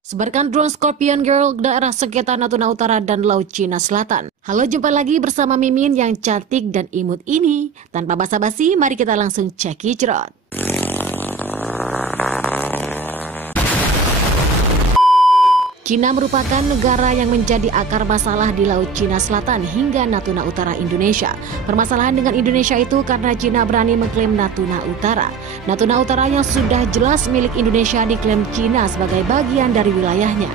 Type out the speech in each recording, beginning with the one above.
Sebarkan drone Scorpion Girl ke daerah sengketa Natuna Utara dan Laut Cina Selatan. Halo, jumpa lagi bersama Mimin yang cantik dan imut ini. Tanpa basa-basi, mari kita langsung cekicrot. Cina merupakan negara yang menjadi akar masalah di Laut Cina Selatan hingga Natuna Utara Indonesia. Permasalahan dengan Indonesia itu karena Cina berani mengklaim Natuna Utara. Natuna Utara yang sudah jelas milik Indonesia diklaim Cina sebagai bagian dari wilayahnya.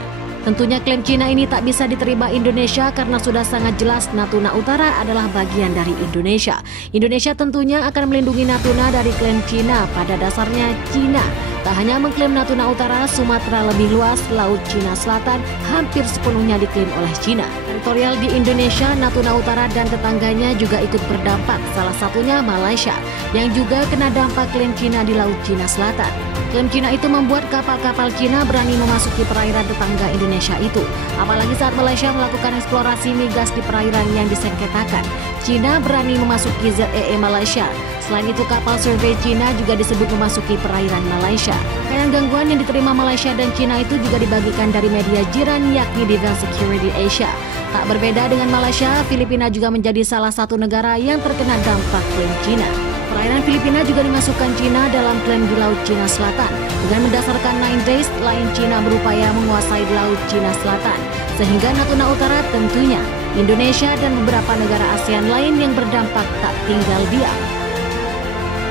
Tentunya klaim Cina ini tak bisa diterima Indonesia karena sudah sangat jelas Natuna Utara adalah bagian dari Indonesia. Indonesia tentunya akan melindungi Natuna dari klaim Cina. Pada dasarnya Cina tak hanya mengklaim Natuna Utara, Sumatera lebih luas, Laut Cina Selatan hampir sepenuhnya diklaim oleh Cina. Teritorial di Indonesia, Natuna Utara dan tetangganya juga ikut berdampak, salah satunya Malaysia, yang juga kena dampak klaim Cina di Laut Cina Selatan. Klaim Cina itu membuat kapal-kapal Cina berani memasuki perairan tetangga Indonesia itu. Apalagi saat Malaysia melakukan eksplorasi migas di perairan yang disengketakan, Cina berani memasuki ZEE Malaysia. Selain itu, kapal survei Cina juga disebut memasuki perairan Malaysia. Rangkaian gangguan yang diterima Malaysia dan Cina itu juga dibagikan dari media jiran yakni Defense Security Asia. Tak berbeda dengan Malaysia, Filipina juga menjadi salah satu negara yang terkena dampak klaim Cina. Perairan Filipina juga dimasukkan Cina dalam klaim di Laut Cina Selatan. Dengan mendasarkan 9 days, lain Cina berupaya menguasai Laut Cina Selatan. Sehingga Natuna Utara tentunya, Indonesia dan beberapa negara ASEAN lain yang berdampak tak tinggal diam.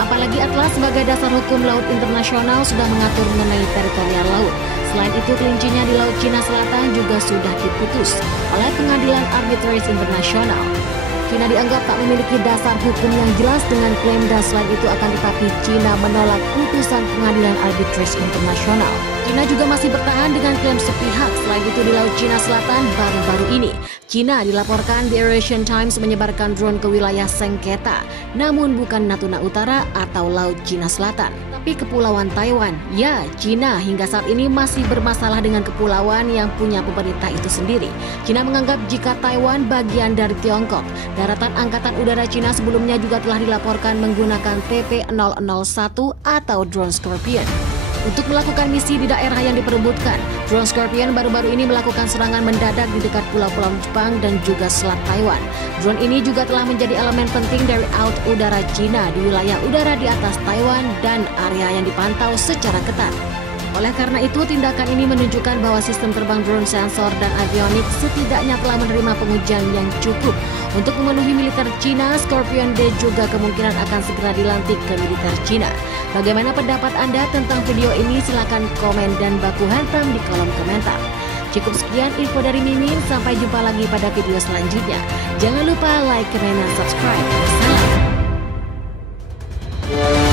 Apalagi Atlas sebagai dasar hukum laut internasional sudah mengatur mengenai teritorial laut. Selain itu, kelincinya di Laut Cina Selatan juga sudah diputus oleh Pengadilan Arbitrase Internasional. Cina dianggap tak memiliki dasar hukum yang jelas dengan klaim dan selain itu akan tetapi Cina menolak putusan Pengadilan Arbitrase Internasional. Cina juga masih bertahan dengan klaim sepihak. Selain itu di Laut Cina Selatan baru-baru ini, Cina dilaporkan di Eurasian Times menyebarkan drone ke wilayah sengketa, namun bukan Natuna Utara atau Laut Cina Selatan, tapi Kepulauan Taiwan. Ya, Cina hingga saat ini masih bermasalah dengan kepulauan yang punya pemerintah itu sendiri. Cina menganggap jika Taiwan bagian dari Tiongkok. Daratan Angkatan Udara Cina sebelumnya juga telah dilaporkan menggunakan TP-001 atau drone Scorpion untuk melakukan misi di daerah yang diperebutkan. Drone Scorpion baru-baru ini melakukan serangan mendadak di dekat pulau-pulau Jepang dan juga Selat Taiwan. Drone ini juga telah menjadi elemen penting dari out udara Cina di wilayah udara di atas Taiwan dan area yang dipantau secara ketat. Oleh karena itu, tindakan ini menunjukkan bahwa sistem terbang drone sensor dan avionik setidaknya telah menerima pengujian yang cukup untuk memenuhi militer Cina. Scorpion D juga kemungkinan akan segera dilantik ke militer Cina. Bagaimana pendapat Anda tentang video ini? Silakan komen dan baku hantam di kolom komentar. Cukup sekian info dari Mimin, sampai jumpa lagi pada video selanjutnya. Jangan lupa like, comment, dan subscribe. Salam.